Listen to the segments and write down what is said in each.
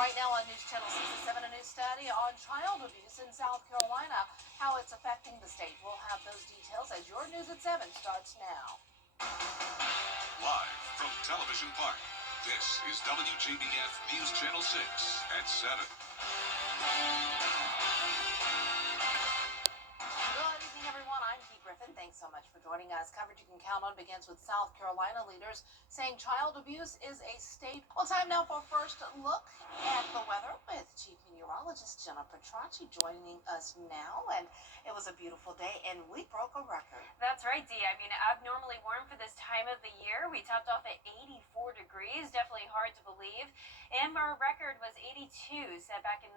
Right now on News Channel 67, a new study on child abuse in South Carolina, how it's affecting the state. We'll have those details as your News at 7 starts now. Live from Television Park, this is WJBF News Channel 6 at 7. Good evening, everyone. I'm Pete Griffin. Thanks so much for joining us. Coverage you can count on begins with South Carolina leaders saying child abuse is a state. Well, time now for a first look at the weather with Chief Meteorologist Jenna Petracci joining us now. And it was a beautiful day, and we broke a record. That's right, Dee. I mean, abnormally warm for this time of the year. We topped off at 84 degrees. Definitely hard to believe. And our record was 82, set back in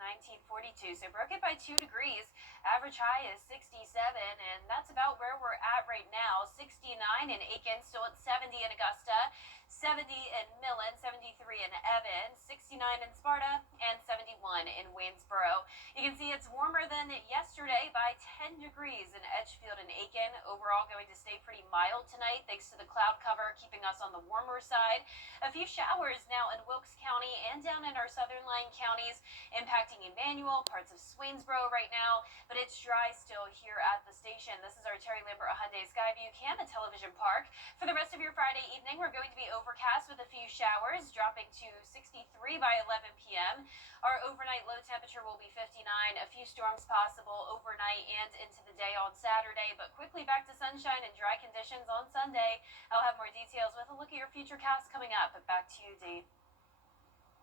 1942. So broke it by 2 degrees. Average high is 67, and that's about where we're at right now. 69 in Aiken, still at 70 in Augusta, 70 in Millen, 73 in Evans, 69 in Sparta, and 71 in Waynesboro. You can see it's warmer than yesterday by 10 degrees in Edgefield and Aiken. Overall going to stay pretty mild tonight thanks to the cloud cover keeping us on the warmer side. A few showers now in Wilkes County and down in our southern line counties impacting Emmanuel, parts of Swainsboro right now, but it's dry still here at the station. This is our Terry Lambert Hyundai Skyview cam at Television Park. For the rest of your Friday evening, we're going to be overcast with a few showers, dropping to 63 by 11 p.m. Our overnight low temperature will be 59. A few storms possible overnight and into the day on Saturday, but quickly back to sunshine and dry conditions on Sunday. I'll have more details with a look at your future cast coming up. But back to you, Dee.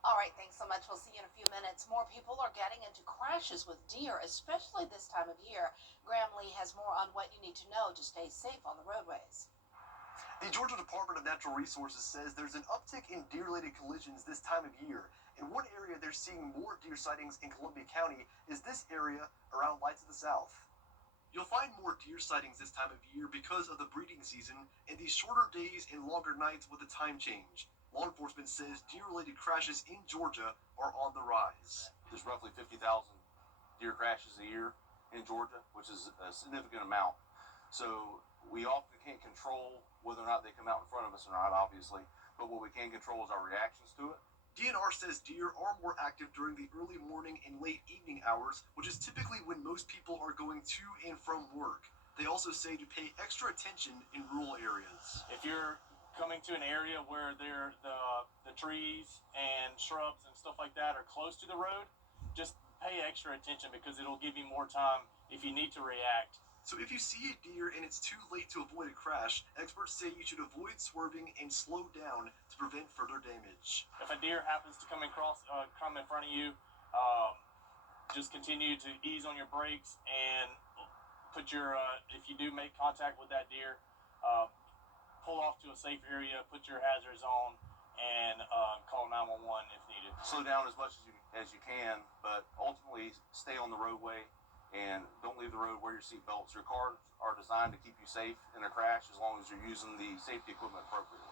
All right, thanks so much. We'll see you in a few minutes. More people are getting into crashes with deer, especially this time of year. Graham Lee has more on what you need to know to stay safe on the roadways. The Georgia Department of Natural Resources says there's an uptick in deer-related collisions this time of year. In one area they're seeing more deer sightings in Columbia County is this area around Lights of the South. You'll find more deer sightings this time of year because of the breeding season and these shorter days and longer nights with the time change. Law enforcement says deer-related crashes in Georgia are on the rise. There's roughly 50,000 deer crashes a year in Georgia, which is a significant amount. So we often can't control whether or not they come out in front of us or not, obviously, but what we can control is our reactions to it. DNR says deer are more active during the early morning and late evening hours, which is typically when most people are going to and from work. They also say to pay extra attention in rural areas. If you're coming to an area where the trees and shrubs and stuff like that are close to the road, just pay extra attention because it'll give you more time if you need to react. So if you see a deer and it's too late to avoid a crash, experts say you should avoid swerving and slow down to prevent further damage. If a deer happens to come in front of you, just continue to ease on your brakes and put your, if you do make contact with that deer, pull off to a safe area, put your hazards on, and call 911 if needed. Slow down as much as you can, but ultimately stay on the roadway and don't leave the road, wear your seatbelts. Your cars are designed to keep you safe in a crash as long as you're using the safety equipment appropriately.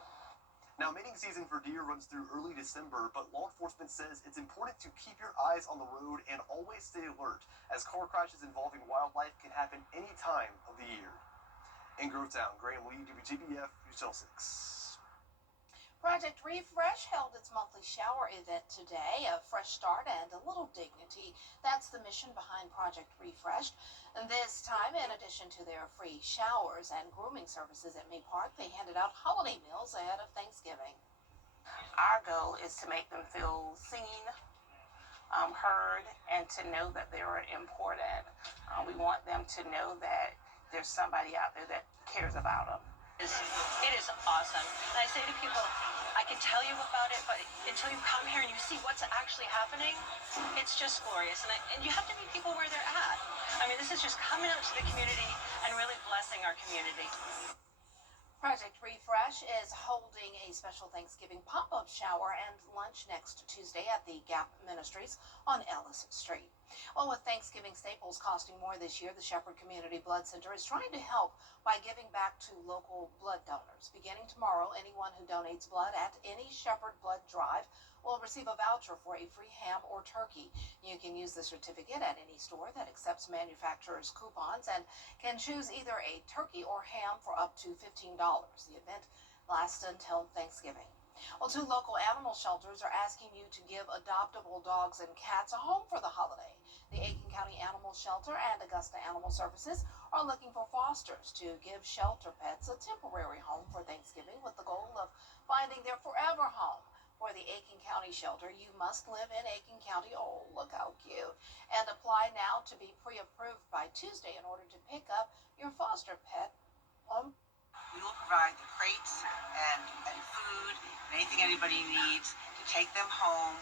Now, mating season for deer runs through early December, but law enforcement says it's important to keep your eyes on the road and always stay alert, as car crashes involving wildlife can happen any time of the year. In Grovetown, Graham Lee, WJBF, News Channel 6. Project Refresh held its monthly shower event today. A fresh start and a little dignity. That's the mission behind Project Refresh. And this time, in addition to their free showers and grooming services at May Park, they handed out holiday meals ahead of Thanksgiving. Our goal is to make them feel seen, heard, and to know that they are important. We want them to know that there's somebody out there that cares about them. It is awesome. And I say to people, I can tell you about it, but until you come here and you see what's actually happening, it's just glorious. And you have to meet people where they're at. I mean, this is just coming out to the community and really blessing our community. Project Refresh is holding a special Thanksgiving pop-up shower and lunch next Tuesday at the Gap Ministries on Ellis Street. Well, with Thanksgiving staples costing more this year, the Shepherd Community Blood Center is trying to help by giving back to local blood donors. Beginning tomorrow, anyone who donates blood at any Shepherd Blood Drive will receive a voucher for a free ham or turkey. You can use the certificate at any store that accepts manufacturers' coupons and can choose either a turkey or ham for up to $15. The event lasts until Thanksgiving. Well, two local animal shelters are asking you to give adoptable dogs and cats a home for the holiday. The Aiken County Animal Shelter and Augusta Animal Services are looking for fosters to give shelter pets a temporary home for Thanksgiving with the goal of finding their forever home. For the Aiken County Shelter, you must live in Aiken County. Oh, look how cute. And apply now to be pre-approved by Tuesday in order to pick up your foster pet home. We will provide the crates and food and anything anybody needs to take them home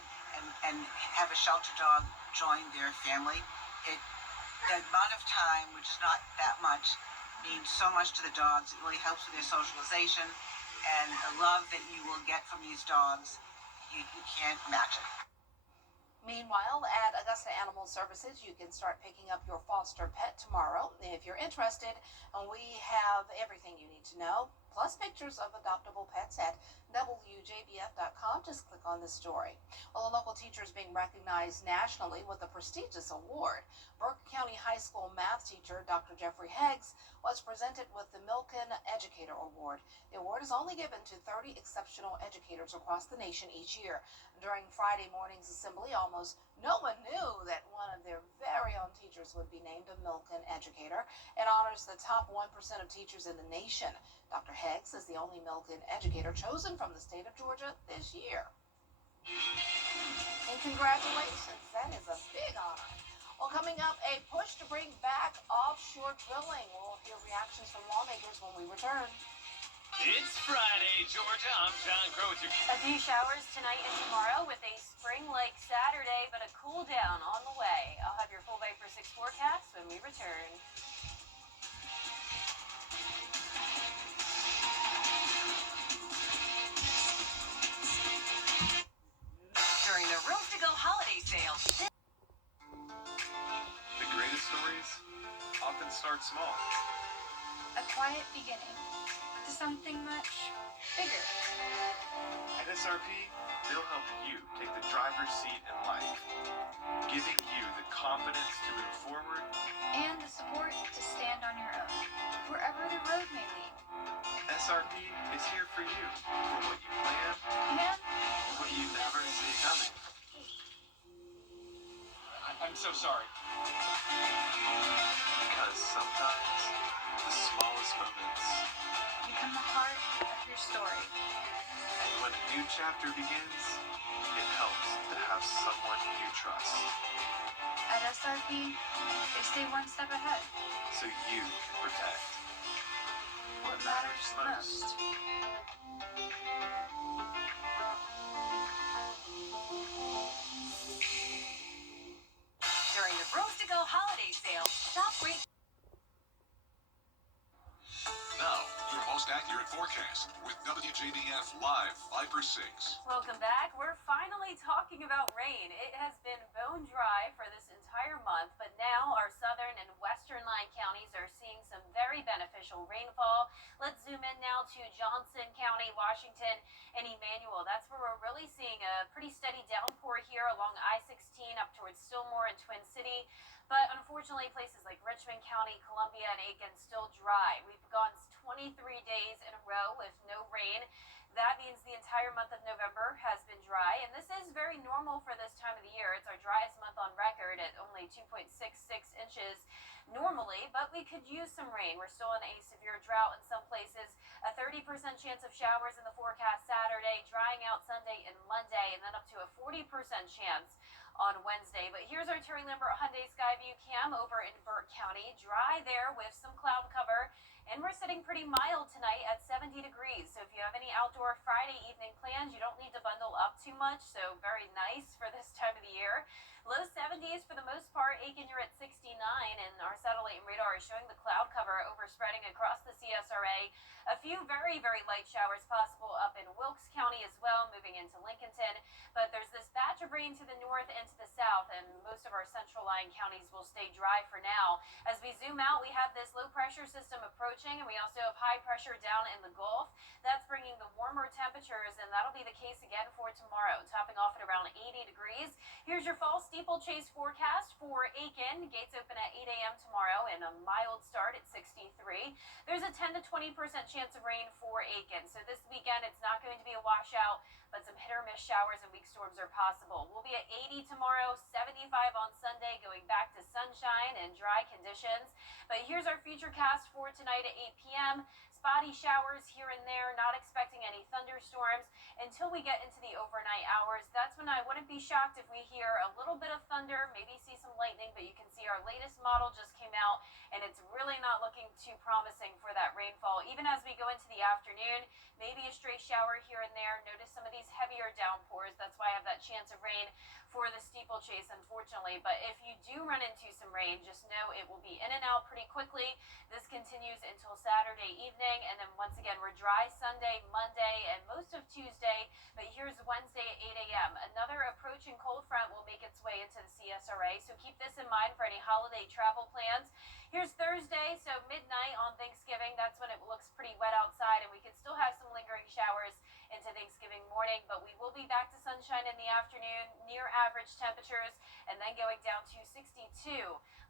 and have a shelter dog join their family. The amount of time, which is not that much, means so much to the dogs. It really helps with their socialization, and the love that you will get from these dogs, you can't match it. Meanwhile, at Augusta Animal Services, you can start picking up your foster pet tomorrow. If you're interested, we have everything you need to know, plus pictures of adoptable pets at WJBF.com. Just click on the story. Well, a local teacher is being recognized nationally with a prestigious award. Burke County High School math teacher Dr. Jeffrey Heggs was presented with the Milken Educator Award. The award is only given to 30 exceptional educators across the nation each year. During Friday morning's assembly, almost no one knew that one of their very own teachers would be named a Milken Educator. It honors the top 1% of teachers in the nation. Dr. Heggs is the only Milken Educator chosen from the state of Georgia this year. And congratulations, that is a big honor. Well, coming up, a push to bring back offshore drilling. We'll hear reactions from lawmakers when we return. It's Friday, Georgia. I'm John Crozier. A few showers tonight and tomorrow with a spring-like Saturday, but a cool down on the way. I'll have your full Viper 6 forecast when we return. During the Rooms to Go holiday sale. The greatest stories often start small. A quiet beginning to something much bigger. At SRP, they'll help you take the driver's seat in life, giving you the confidence to move forward. And the support to stand on your own, wherever the road may lead. SRP is here for you, for what you plan, And what you never see coming. I'm so sorry. Because sometimes the smallest moments, become the heart of your story. and when a new chapter begins, it helps to have someone you trust, At SRP, they stay one step ahead. so you can protect What matters most. During the Rooms to Go holiday sale, shop great. Now, your most accurate forecast with WJBF Live Viper 6. Welcome back. We're finally talking about rain. It has been bone dry for this entire month, but now our southern and western line counties are seeing some very beneficial rainfall. Let's zoom in now to Johnson County, Washington, and Emmanuel. That's where we're really seeing a pretty steady downpour here along I-16 up towards Stillmore and Twin City. But unfortunately, places like Richmond County, Columbia, and Aiken still dry. We've gone 23 days in a row with no rain. That means the entire month of November has been dry, and this is very normal for this time of the year. It's our driest month on record at only 2.66 inches normally, but we could use some rain. We're still in a severe drought in some places. A 30% chance of showers in the forecast Saturday, drying out Sunday and Monday, and then up to a 40% chance on Wednesday. But here's our Terry Lambert Hyundai Skyview cam over in Burke County. Dry there with some cloud cover. And we're sitting pretty mild tonight at 70 degrees. So if you have any outdoor Friday evening plans, you don't need to bundle up too much. So very nice for this time of the year. Low 70s for the most part. Aiken, you're at 69. And our satellite and radar is showing the cloud cover overspreading across the CSRA. A few very, very light showers possible up in Wilkes County as well, moving into Lincolnton. But there's this batch of rain to the north and to the south, and most of our central line counties will stay dry for now. As we zoom out, we have this low pressure system approaching, and we also have high pressure down in the Gulf. That's bringing the warmer temperatures, and that'll be the case again for tomorrow, topping off at around 80 degrees. Here's your fall steeplechase forecast for Aiken. Gates open at 8 a.m. tomorrow and a mild start at 63. There's a 10 to 20% chance of rain for Aiken. So this weekend, it's not going to be a washout, but some hit or miss showers and weak storms are possible. We'll be at 80 tomorrow, 75 on Sunday, going back to sunshine and dry conditions. But here's our futurecast for tonight at 8 p.m. Spotty showers here and there, not expecting any thunderstorms until we get into the overnight hours. That's when I wouldn't be shocked if we hear a little bit of thunder, maybe see some lightning, but you can see our latest model just came out and it's really not looking too promising for that rainfall. Even as we go into the afternoon, maybe a stray shower here and there. Notice some of these heavier downpours. That's why I have that chance of rain for the steeplechase, unfortunately. But if you do run into some rain, just know it will be in and out pretty quickly. This continues until Saturday evening, and then once again, we're dry Sunday, Monday, and most of Tuesday. But here's Wednesday at 8 a.m. Another approaching cold front will make its way into the CSRA, so keep this in mind for any holiday travel plans. Here's Thursday, so midnight on Thanksgiving. That's when it looks pretty wet outside, and we can still have some lingering showers into Thanksgiving morning, but we will be back to sunshine in the afternoon, near average temperatures, and then going down to 62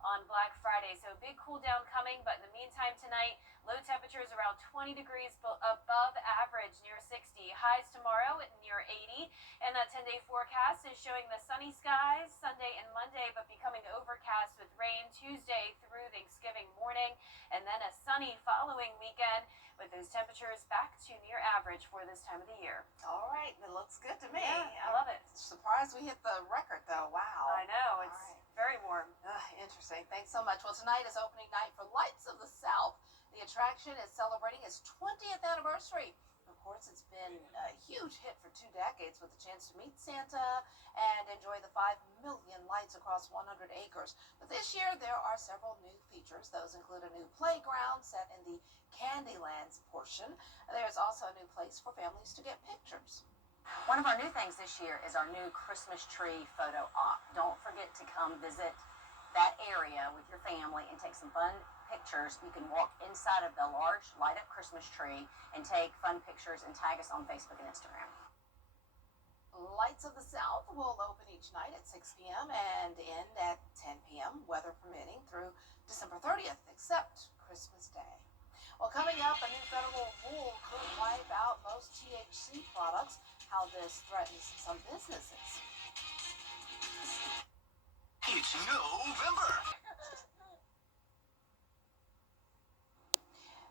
on Black Friday. So a big cool down coming, but in the meantime tonight, low temperatures around 20 degrees above average, near 60. Highs tomorrow at near 80, and that 10-day forecast is showing the sunny skies Sunday and Monday, but becoming overcast with rain Tuesday through Thanksgiving morning, and then a sunny following weekend with those temperatures back to near average for this time of the year. All right, it looks good to me. Yeah, I love it. Surprised we hit the record though. Wow. I know, it's All right. very warm. Interesting. Thanks so much. Well, tonight is opening night for Lights of the South. The attraction is celebrating its 20th anniversary. Of course, it's been a huge hit for 2 decades with the chance to meet Santa and enjoy the 5 million lights across 100 acres. But this year, there are several new features. Those include a new playground set in the Candylands portion. There's also a new place for families to get pictures. One of our new things this year is our new Christmas tree photo op. Don't forget to come visit that area with your family and take some fun pictures. You can walk inside of the large light up Christmas tree and take fun pictures and tag us on Facebook and Instagram. Lights of the South will open each night at 6 p.m. and end at 10 p.m., weather permitting, through December 30th, except Christmas Day. Well, coming up, a new federal rule could wipe out most THC products. How this threatens some businesses. It's November.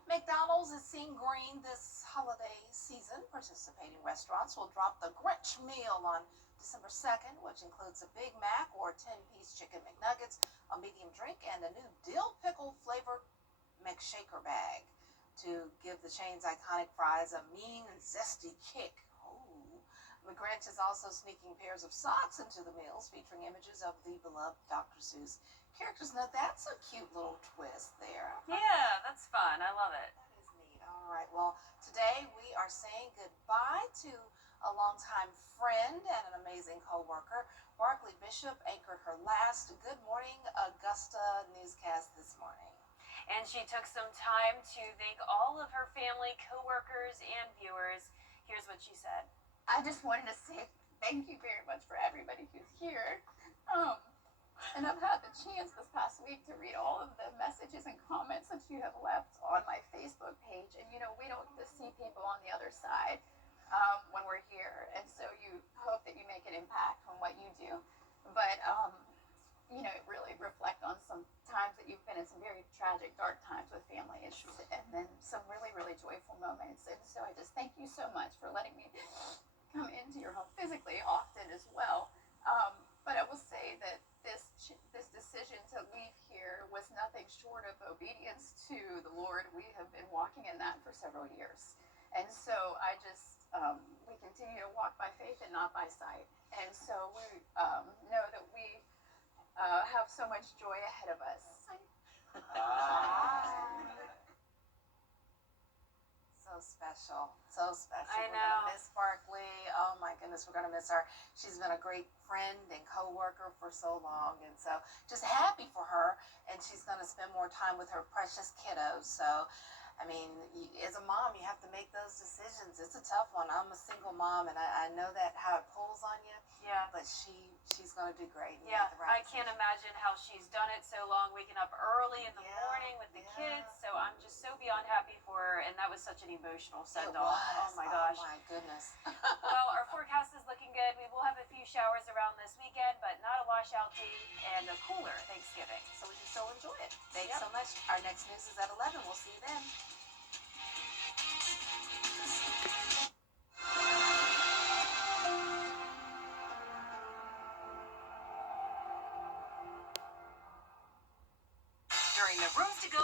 McDonald's is seeing green this holiday season. Participating restaurants will drop the Grinch meal on December 2nd, which includes a Big Mac or 10-piece chicken McNuggets, a medium drink, and a new dill pickle flavored McShaker bag to give the chain's iconic fries a mean and zesty kick. The Grinch is also sneaking pairs of socks into the meals, featuring images of the beloved Dr. Seuss characters. Now, that's a cute little twist there. Yeah, that's fun. I love it. That is neat. All right. Well, today we are saying goodbye to a longtime friend and an amazing co-worker. Barkley Bishop anchored her last Good Morning Augusta newscast this morning. And she took some time to thank all of her family, co-workers, and viewers. Here's what she said. I just wanted to say thank you very much for everybody who's here. And I've had the chance this past week to read all of the messages and comments that you have left on my Facebook page. And, you know, we don't get to see people on the other side when we're here. And so you hope that you make an impact on what you do. But, you know, really reflect on some times that you've been in some very tragic, dark times with family issues. And then some really, really joyful moments. And so I just thank you so much for letting me come into your home physically often as well. But I will say that this decision to leave here was nothing short of obedience to the Lord. We have been walking in that for several years. And so I just, we continue to walk by faith and not by sight. And so we know that we have so much joy ahead of us. So special. So special. I We're know. going to miss Barkley. Oh my goodness, we're going to miss her. She's been a great friend and co-worker for so long. And so just happy for her. And she's going to spend more time with her precious kiddos. So, I mean, as a mom, you have to make those decisions. It's a tough one. I'm a single mom, and I know that how it pulls on you. Yeah. that, but she's going to do great. And Yeah, make the right I can't decision. imagine how she's done it so long, waking up early in the Yeah, morning with the yeah. kids. So I'm just so beyond happy for her, and that was such an emotional It send was. off. Oh my gosh. Oh my goodness. Well, our forecast is looking good. We will have a few showers around this weekend, but not a washout day and a cooler Thanksgiving. So we can still enjoy it. Thanks Yep. so much. Our next news is at 11. We'll see you then. During the Rooms to Go